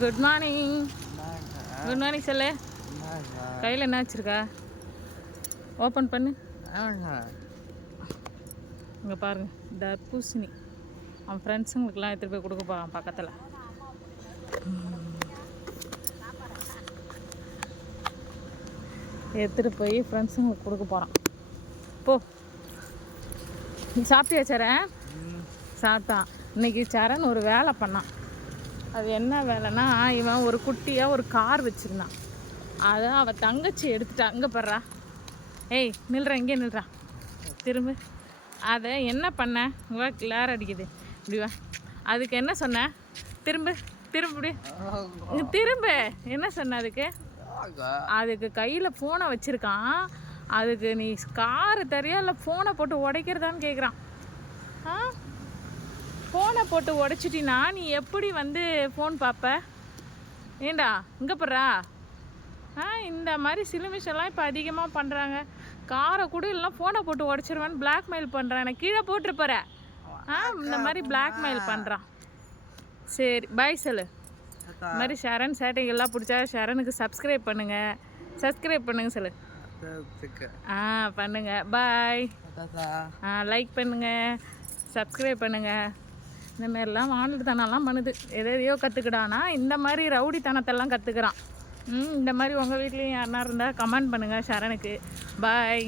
Good morning. Good morning சொல்லு. கையில் என்ன வச்சுருக்கா? ஓப்பன் பண்ணு. இங்கே பாருங்க, தர்பூசணி அவன் ஃப்ரெண்ட்ஸுங்களுக்கெல்லாம் எடுத்துகிட்டு போய் கொடுக்க போகிறான் பக்கத்தில். எடுத்துகிட்டு போய் ஃப்ரெண்ட்ஸுங்களுக்கு கொடுக்க போகிறான். போ. நீ சாப்பிட்டியா சரண்? சாப்பிட்டான். இன்னைக்கு சரண் ஒரு வேலை பண்ணான். அது என்ன வேலைன்னா, இவன் ஒரு குட்டியாக ஒரு கார் வச்சுருந்தான். அதை அவள் தங்கச்சி எடுத்துட்டா. அங்கே படுறா. ஏய் நில்றா, இங்கே நில்றா. திரும்ப அதை என்ன பண்ண? வா, கிளார் அடிக்குது. இப்படி வா. அதுக்கு என்ன சொன்ன? திரும்ப திரும்ப இங்கே திரும்ப என்ன சொன்ன? அதுக்கு கையில் ஃபோனை வச்சுருக்கான். அதுக்கு நீ காரு தரியா இல்லை ஃபோனை போட்டு உடைக்கிறதான்னு கேட்குறான். ஃபோனை போட்டு உடைச்சிட்டினா நீ எப்படி வந்து ஃபோன் பார்ப்ப? ஏண்டா இங்கே போடுறா. இந்த மாதிரி சிலுமிஷெல்லாம் இப்போ அதிகமாக பண்ணுறாங்க. காரை கூட இல்லைனா ஃபோனை போட்டு உடச்சிருவேன்னு பிளாக்மெயில் பண்ணுறான். எனக்கு கீழே போட்டுருப்பார. இந்த மாதிரி பிளாக்மெயில் பண்ணுறான். சரி பாய் சொல்லு. இந்த மாதிரி ஷரண் சேட்டைகள்லாம் பிடிச்சா ஷரனுக்கு சப்ஸ்கிரைப் பண்ணுங்கள் சொல்லு. பண்ணுங்க. பாய். லைக் பண்ணுங்கள், சப்ஸ்கிரைப் பண்ணுங்கள். இந்தமாரிலாம் வாண்டுத்தனம்லாம் பண்ணுது. எதையோ கற்றுக்கிடானா இந்த மாதிரி ரவுடித்தனத்தெல்லாம் கற்றுக்குறான். இந்த மாதிரி உங்கள் வீட்லேயும் யாருனா இருந்தால் கமெண்ட் பண்ணுங்கள் ஷரனுக்கு. பாய்.